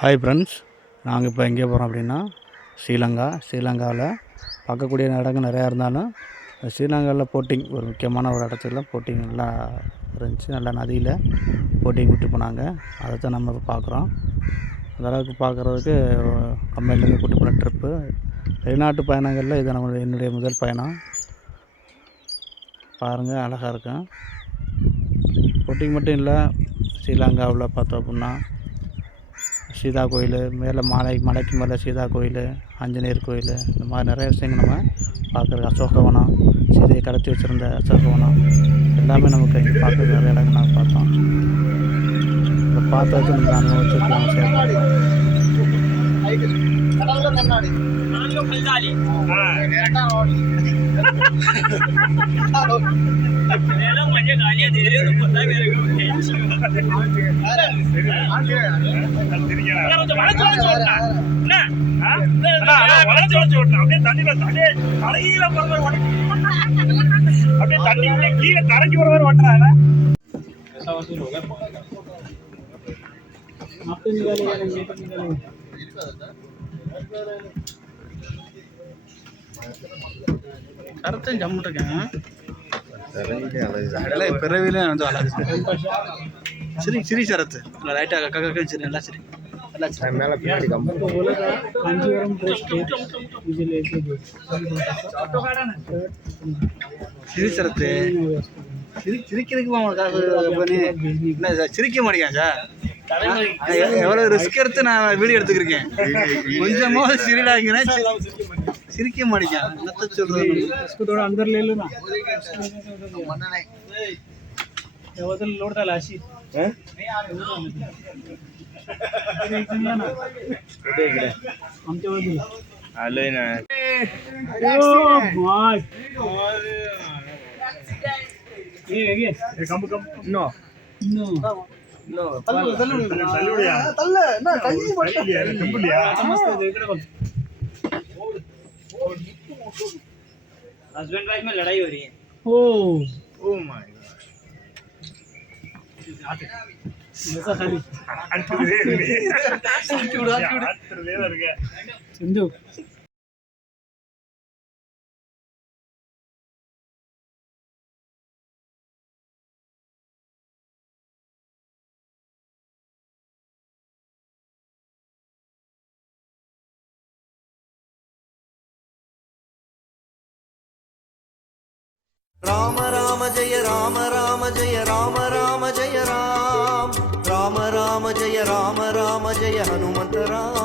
Hi friends, நாங்கள் இப்போ எங்கே போகிறோம் அப்படின்னா ஸ்ரீலங்காவில் பார்க்கக்கூடிய இடங்கள் நிறையா இருந்தாலும் ஸ்ரீலங்காவில் போட்டிங் ஒரு முக்கியமான ஒரு இடத்துல போட்டிங் நல்லா இருந்துச்சு. நல்லா நதியில் போட்டிங் விட்டு போனாங்க. அதை தான் நம்ம இப்போ பார்க்குறோம். அந்தளவுக்கு பார்க்குறதுக்கு கம்பெனிலேருந்து கூட்டு போன ட்ரிப்பு. வெளிநாட்டு பயணங்களில் இது என்னுடைய முதல் பயணம். பாருங்கள், அழகாக இருக்கும். போட்டிங் மட்டும் இல்லை, ஸ்ரீலங்காவில் பார்த்தோம் அப்படின்னா சீதா கோயில், மேலே மலைக்கு மேலே சீதா கோயில், ஆஞ்சநேயர் கோயில், இந்த மாதிரி நிறைய விஷயங்கள் நம்ம பார்க்குறது. அசோகவனம், சீதையை கடத்தி வச்சுருந்த அசோகவனம், எல்லாமே நமக்கு இங்கே பார்க்குறது நிறைய இடங்கள் நாங்கள் பார்த்தோம். இதை பார்த்தது நம்ம அனுபவத்துக்கு நம்ம ஷேர் பண்ணுறோம். கருத்து ஜம்முட்டுருக்கேன். பிறவிலே வந்து அழகு சரி சரி சரத்து ரைட்டாக கக்க சரி நல்லா சரி மேலே பின்னாடி சரி சரத்து சிரிக்கிறதுக்கு என்ன சிரிக்க மாட்டேங்க சார். எவ்வளோ ரிஸ்க் எடுத்து நான் வீடியோ எடுத்துக்கிறேன். கொஞ்சமாக சிரிடாங்கன்னா சிரிக்க மாட்டேங்க. என்னத்த சொல்கிறேன் अंदर लोडता अशी आमच्या बाजूला आलोय ना. नो हस्बैंड वाइफ में लड़ाई हो रही है. Oh my God. ऐसा खाली सिंधु राम राम जय राम राम जय राम राम जय राम राम राम जय राम राम जय हनुमंत राम.